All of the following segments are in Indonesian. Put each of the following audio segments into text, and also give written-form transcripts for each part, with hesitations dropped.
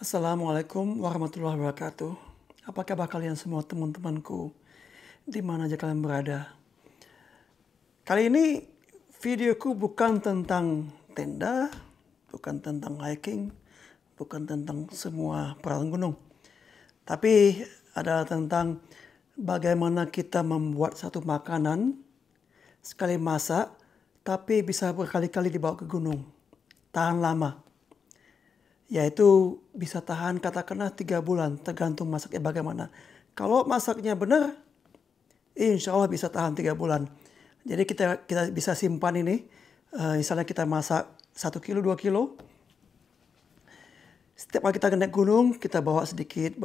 Assalamualaikum warahmatullahi wabarakatuh. Apa kabar kalian semua teman-temanku di mana aja kalian berada? Kali ini videoku bukan tentang tenda, bukan tentang hiking, bukan tentang semua peralatan gunung. Tapi adalah tentang bagaimana kita membuat satu makanan sekali masak tapi bisa berkali-kali dibawa ke gunung. Tahan lama. Yaitu bisa tahan katakanlah 3 bulan, tergantung masaknya bagaimana. Kalau masaknya benar, insya Allah bisa tahan 3 bulan. Jadi kita bisa simpan ini, misalnya kita masak 1 kilo, 2 kilo. Setiap kali kita naik gunung, kita bawa sedikit,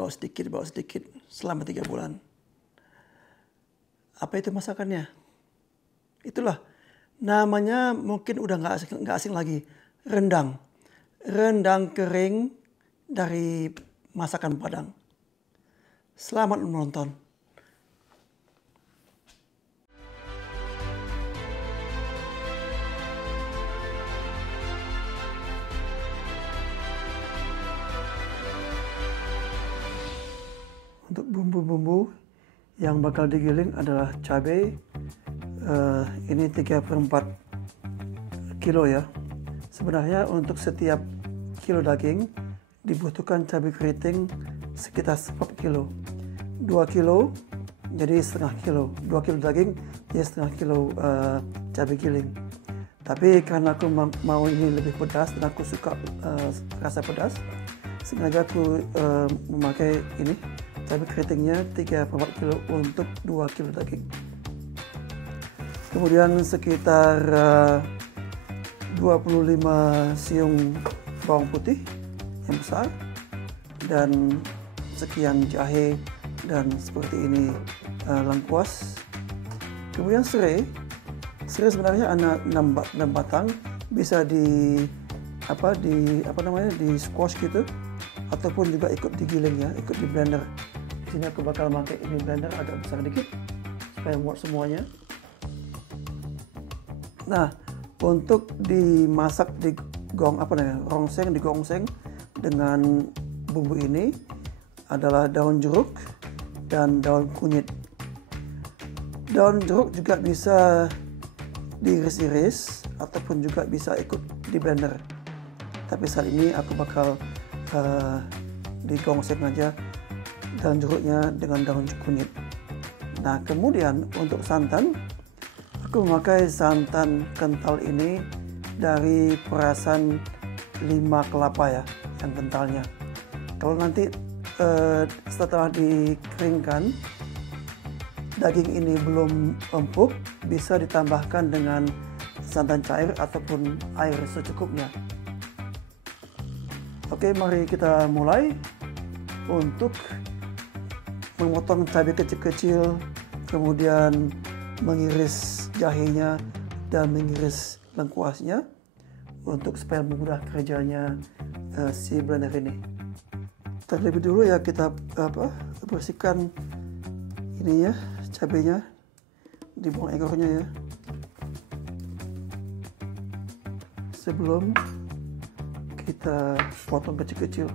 selama 3 bulan. Apa itu masakannya? Itulah, namanya mungkin udah nggak asing lagi, rendang. Rendang kering dari masakan Padang. Selamat menonton. Untuk bumbu-bumbu yang bakal digiling adalah cabai. Ini 3/4 kilo ya. Sebenarnya untuk setiap kilo daging dibutuhkan cabai keriting sekitar 4 kilo. 2 kilo jadi setengah kilo. 2 kilo daging jadi setengah kilo cabai giling. Tapi karena aku mau ini lebih pedas dan aku suka rasa pedas, sengaja aku memakai ini cabai keritingnya 3/4 kilo untuk 2 kilo daging. Kemudian sekitar 25 siung bawang putih yang besar dan sekian jahe dan seperti ini lengkuas. Kemudian serai sebenarnya ada 6 batang, bisa di squash gitu ataupun juga ikut digiling ya, ikut di blender. Di sini aku bakal pakai ini blender agak besar dikit supaya muat semuanya. Nah, untuk dimasak di gongseng dengan bumbu ini adalah daun jeruk dan daun kunyit. Daun jeruk juga bisa diiris-iris ataupun juga bisa ikut di blender. Tapi saat ini aku bakal digongseng aja daun jeruknya dengan daun kunyit. Nah, kemudian untuk santan, aku memakai santan kental ini dari perasan 5 kelapa ya, yang kentalnya. Kalau nanti setelah dikeringkan, daging ini belum empuk, bisa ditambahkan dengan santan cair ataupun air secukupnya. Oke, mari kita mulai untuk memotong cabai kecil-kecil, kemudian mengiris jahenya dan mengiris lengkuasnya untuk supaya mudah kerjanya si blender ini. Terlebih dulu ya kita bersihkan ininya, cabenya, dibuang ekornya ya, sebelum kita potong kecil-kecil.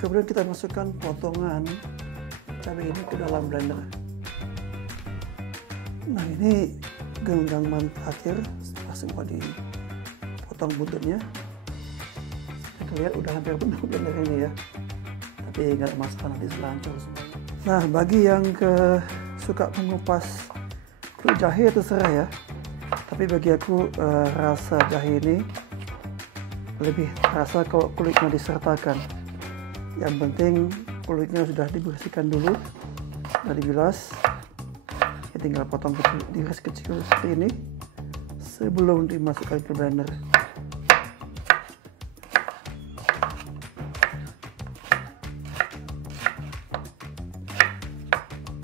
Kemudian kita masukkan potongan cabai ini ke dalam blender. Nah, ini genggaman terakhir setelah semua dipotong buntutnya. Kita lihat udah hampir penuh blender ini ya. Tapi nggak ada masalah, nanti selancur semuanya. Nah, bagi yang suka mengupas kulit jahe itu serah ya. Tapi bagi aku rasa jahe ini lebih terasa kalau kulitnya disertakan. Yang penting kulitnya sudah dibersihkan dulu, sudah dibilas. Ya, tinggal potong kecil, diiris kecil seperti ini sebelum dimasukkan ke blender.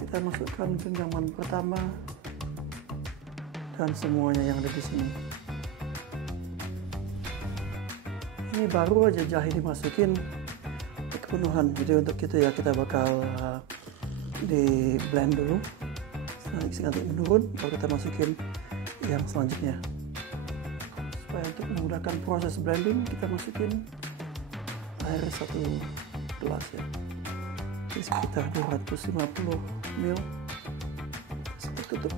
Kita masukkan genggaman pertama dan semuanya yang ada di sini. Ini baru aja jahe dimasukin kepenuhan. Jadi untuk itu ya kita bakal di blend dulu nanti menurun, baru kita masukin yang selanjutnya. Supaya untuk memudahkan proses blending, kita masukin air 1 gelas ya, jadi sekitar 250 ml. Kita tutup.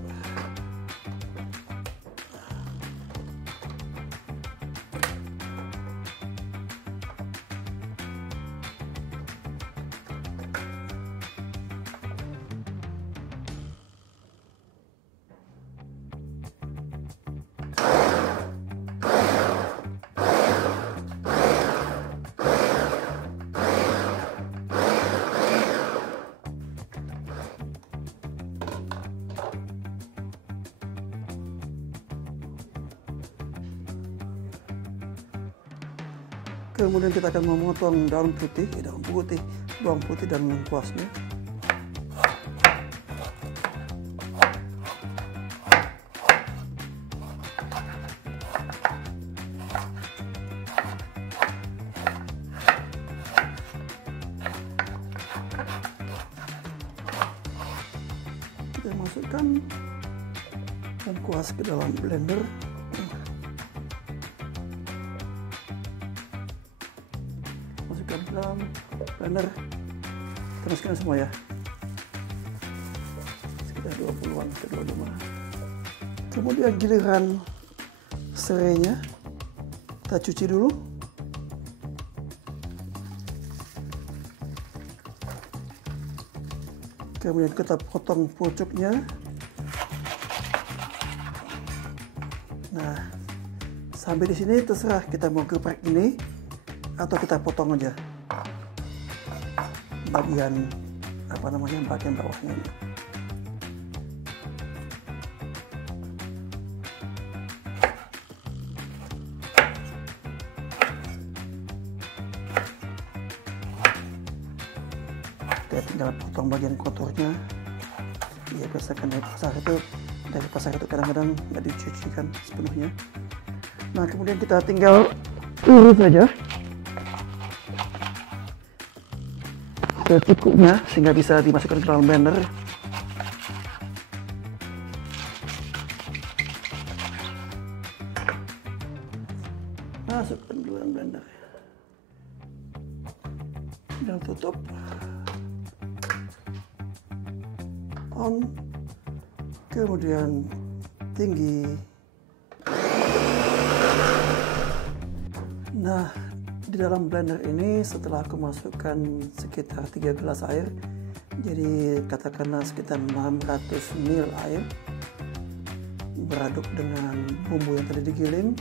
Kemudian kita akan memotong bawang putih dan lengkuasnya. Kita masukkan lengkuas ke dalam blender. Masukkan ke dalam blender, teruskan semua ya, sekitar 20-an ke 25. Kemudian giliran serainya kita cuci dulu. Kemudian kita potong pucuknya. Nah, sampai di sini terserah kita mau geprek ini atau kita potong aja bagian bagian bawahnya. Kita tinggal potong bagian kotornya. Ya, biasakan dari pasar itu kadang-kadang nggak dicuci kan sepenuhnya. Nah, kemudian kita tinggal iris saja secukupnya sehingga bisa dimasukkan ke dalam blender. Masukkan ke dalam blender dan tutup. On, kemudian tinggi. Nah, di dalam blender ini setelah aku masukkan sekitar 3 gelas air, jadi katakanlah sekitar 600 ml air, beraduk dengan bumbu yang tadi digiling.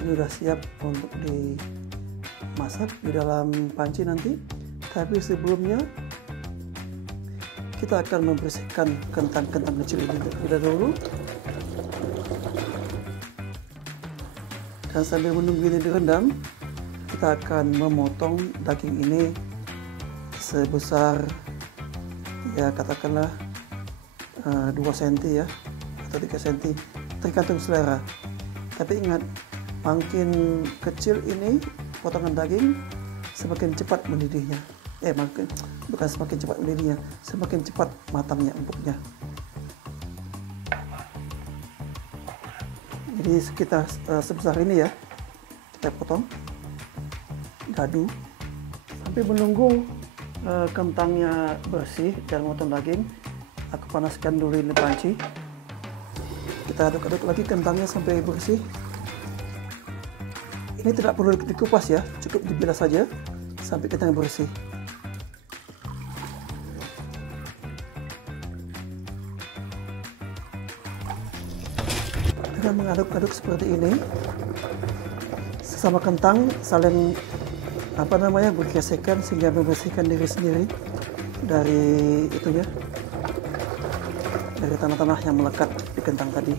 Ini udah siap untuk dimasak di dalam panci nanti. Tapi sebelumnya kita akan membersihkan kentang-kentang kecil ini terlebih dahulu. Dan sambil menunggu ini direndam, kita akan memotong daging ini sebesar ya katakanlah 2 cm ya atau 3 cm, tergantung selera. Tapi ingat, makin kecil ini potongan daging, semakin cepat mendidihnya. Bukan semakin cepat mendidihnya, semakin cepat matangnya, empuknya. Jadi sekitar sebesar ini ya, kita potong dadu sampai menunggu kentangnya bersih dan memotong daging. Aku panaskan dulu ini panci. Kita aduk-aduk lagi kentangnya sampai bersih. Ini tidak perlu dikupas ya, cukup dibilas saja sampai kentangnya bersih. Dengan mengaduk-aduk seperti ini, sesama kentang saling bergesekan sehingga membersihkan diri sendiri dari itunya, dari tanah-tanah yang melekat di kentang tadi.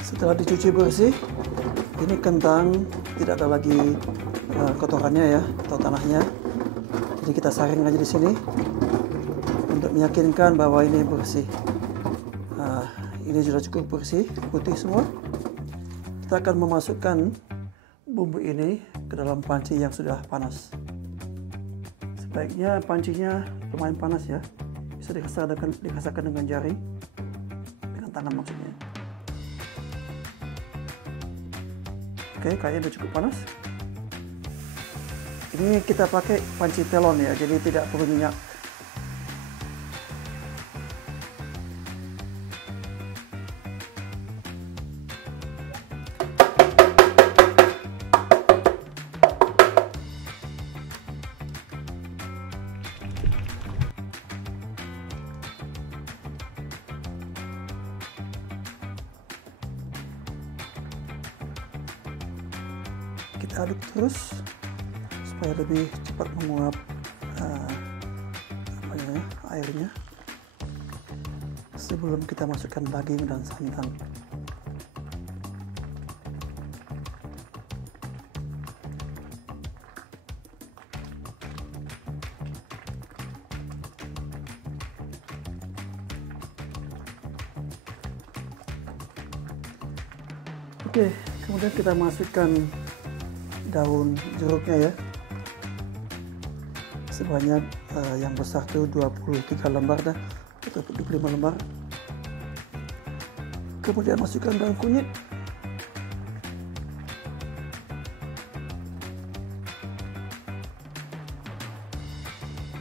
Setelah dicuci bersih, ini kentang tidak ada lagi kotorannya ya atau tanahnya. Jadi kita saring aja di sini untuk meyakinkan bahwa ini bersih. Nah, ini sudah cukup bersih, putih semua. Kita akan memasukkan bumbu ini ke dalam panci yang sudah panas. Sebaiknya pancinya lumayan panas ya, bisa dirasakan dengan jari, dengan tangan maksudnya. Oke, kayaknya udah cukup panas. Ini kita pakai panci telon ya, jadi tidak perlu minyak. Kita aduk terus supaya lebih cepat menguap airnya sebelum kita masukkan daging dan santan. Oke, kemudian kita masukkan daun jeruknya ya, sebanyak yang besar tuh 23 lembar dah, atau 25 lembar. Kemudian masukkan daun kunyit,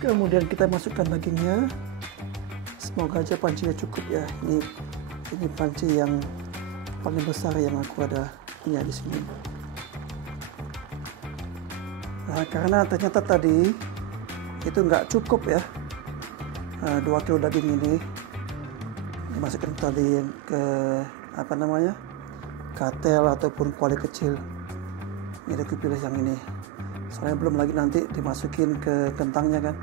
kemudian kita masukkan dagingnya. Semoga aja pancinya cukup ya, ini panci yang paling besar yang aku ada punya di sini. Nah, karena ternyata tadi itu nggak cukup ya, 2 kilo daging ini dimasukkan tadi ke katel ataupun kuali kecil. Ini aku pilih yang ini, soalnya belum lagi nanti dimasukin ke kentangnya kan.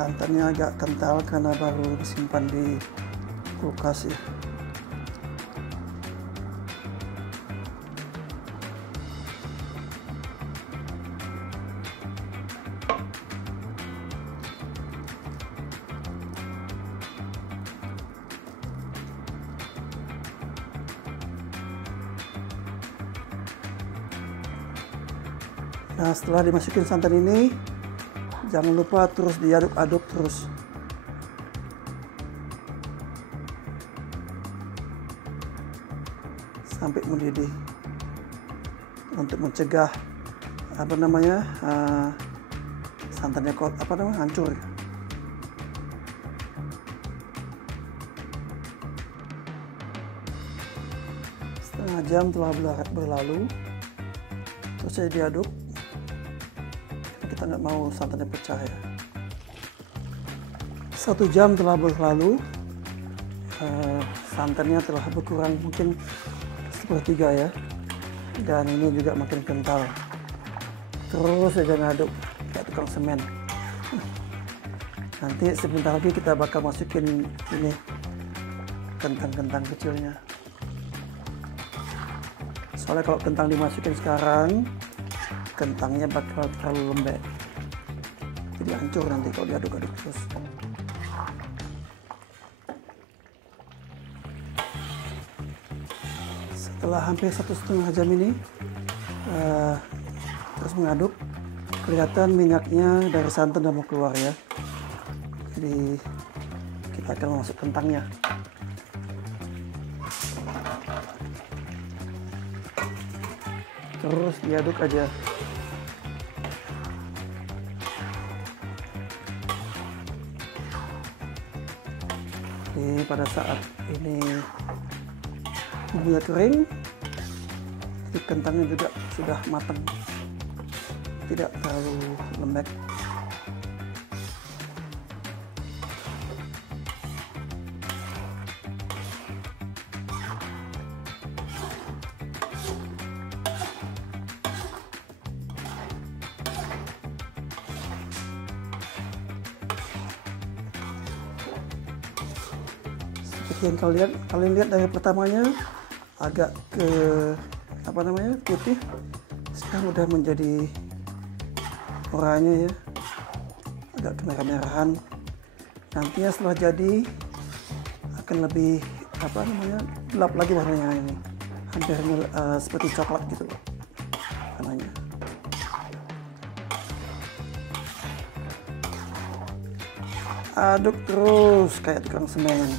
Santannya agak kental karena baru disimpan di kulkas ya. Nah, setelah dimasukin santan ini, jangan lupa terus diaduk-aduk terus. Sampai mendidih. Untuk mencegah santannya hancur. Setengah jam telah berlalu. Terus saya diaduk. Kita nggak mau santannya pecah ya. 1 jam telah berlalu, santannya telah berkurang mungkin 1/3 ya, dan ini juga makin kental. Terus saja ngaduk kayak tukang semen. Nanti sebentar lagi kita bakal masukin ini kentang-kentang kecilnya. Soalnya kalau kentang dimasukin sekarang, kentangnya bakal terlalu lembek, jadi hancur nanti kalau diaduk-aduk terus. Setelah hampir 1,5 jam ini terus mengaduk, kelihatan minyaknya dari santan udah mau keluar ya, jadi kita akan masuk kentangnya. Terus diaduk aja. Jadi pada saat ini bumbunya kering, kentangnya juga sudah matang, tidak terlalu lembek. Seperti yang kalian lihat dari pertamanya agak ke putih, sekarang udah menjadi oranye ya, agak kemerah-merahan. Nantinya setelah jadi akan lebih gelap lagi warnanya ini, hampir seperti coklat gitu loh warnanya. Aduk terus kayak tukang semen.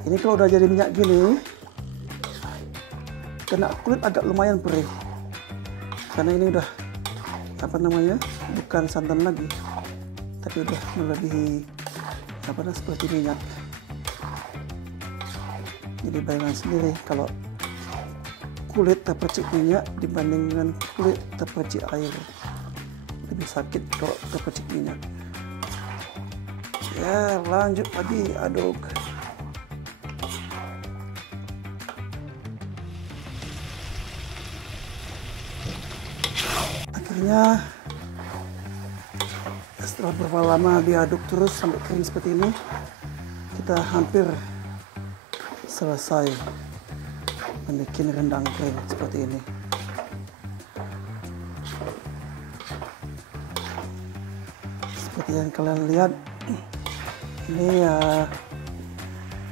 Ini kalau udah jadi minyak gini, kena kulit agak lumayan perih, karena ini udah bukan santan lagi, tapi udah melebihi seperti minyak. Jadi bayangkan sendiri kalau kulit terpercik minyak dibandingkan kulit terpercik air, lebih sakit kalau terpercik minyak. Ya, lanjut lagi aduk. Akhirnya setelah berapa lama diaduk terus sampai kering seperti ini, kita hampir selesai membuat rendang kering seperti ini. Seperti yang kalian lihat, ini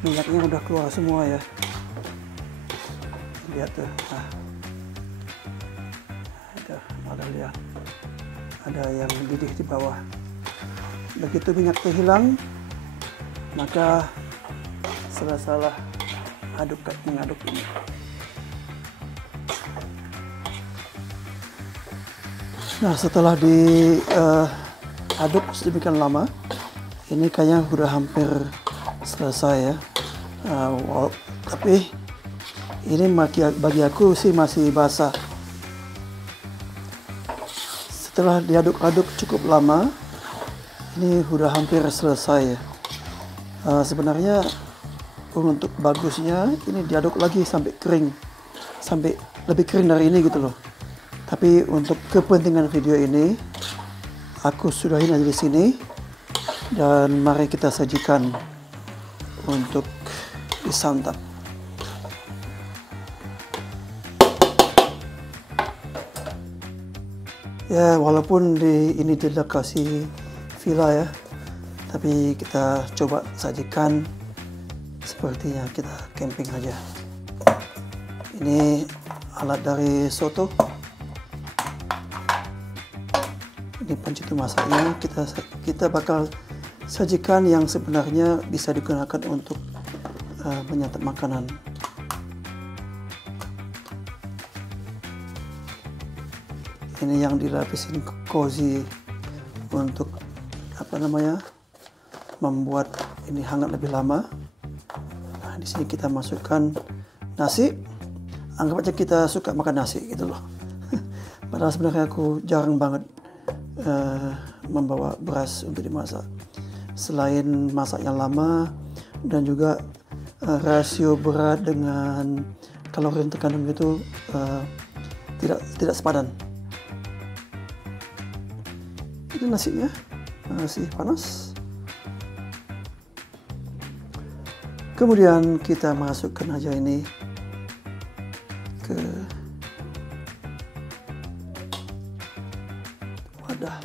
minyaknya udah keluar semua ya. Lihat tuh, ada yang mendidih di bawah. Begitu minyak terhilang, maka selesailah mengaduk ini. Nah, setelah diaduk sedemikian lama, ini kayaknya udah hampir selesai ya. Tapi ini bagi aku sih masih basah. Setelah diaduk-aduk cukup lama, ini udah hampir selesai ya. Sebenarnya untuk bagusnya ini diaduk lagi sampai kering, sampai lebih kering dari ini gitu loh. Tapi untuk kepentingan video ini, aku sudahin aja di sini, dan mari kita sajikan untuk disantap. Ya, walaupun ini tidak kasih villa ya, tapi kita coba sajikan sepertinya kita camping aja. Ini alat dari soto. Ini pencetus masaknya. Kita bakal sajikan yang sebenarnya bisa digunakan untuk menyantap makanan. Ini yang dilapisin cozy untuk membuat ini hangat lebih lama. Nah, di sini kita masukkan nasi. Anggap aja kita suka makan nasi gitu loh. Padahal sebenarnya aku jarang banget membawa beras untuk dimasak. Selain masaknya lama dan juga rasio berat dengan kalori yang terkandung itu tidak sepadan. Ini nasinya masih panas. Kemudian kita masukkan aja ini ke wadah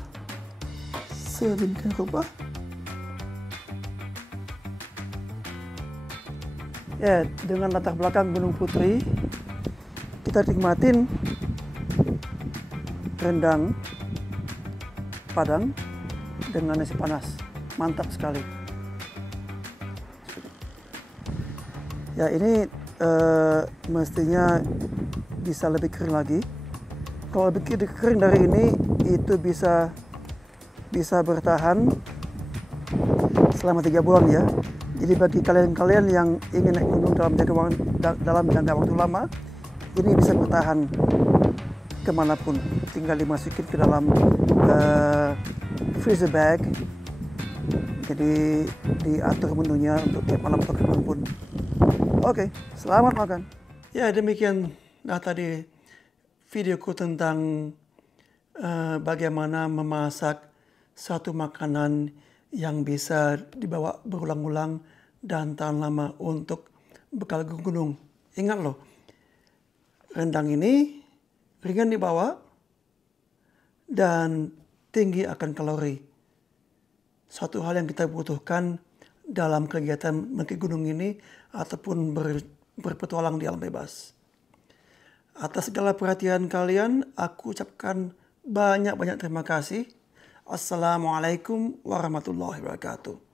sedemikian rupa. Ya, dengan latar belakang Gunung Putri, kita nikmatin rendang Padang dengan nasi panas. Mantap sekali. Ya, ini mestinya bisa lebih kering lagi. Kalau lebih kering dari ini, itu bisa bertahan selama 3 bulan ya. Jadi bagi kalian yang ingin naik gunung dalam jangka waktu lama, ini bisa bertahan kemanapun. Tinggal dimasukin ke dalam freezer bag. Jadi diatur menunya untuk tiap malam atau kapanpun. Oke, selamat makan. Ya, demikianlah tadi videoku tentang bagaimana memasak satu makanan yang bisa dibawa berulang-ulang dan tahan lama untuk bekal ke gunung. Ingat loh, rendang ini ringan dibawa dan tinggi akan kalori. Satu hal yang kita butuhkan dalam kegiatan mendaki gunung ini ataupun berpetualang di alam bebas. Atas segala perhatian kalian, aku ucapkan banyak-banyak terima kasih. Assalamualaikum warahmatullahi wabarakatuh.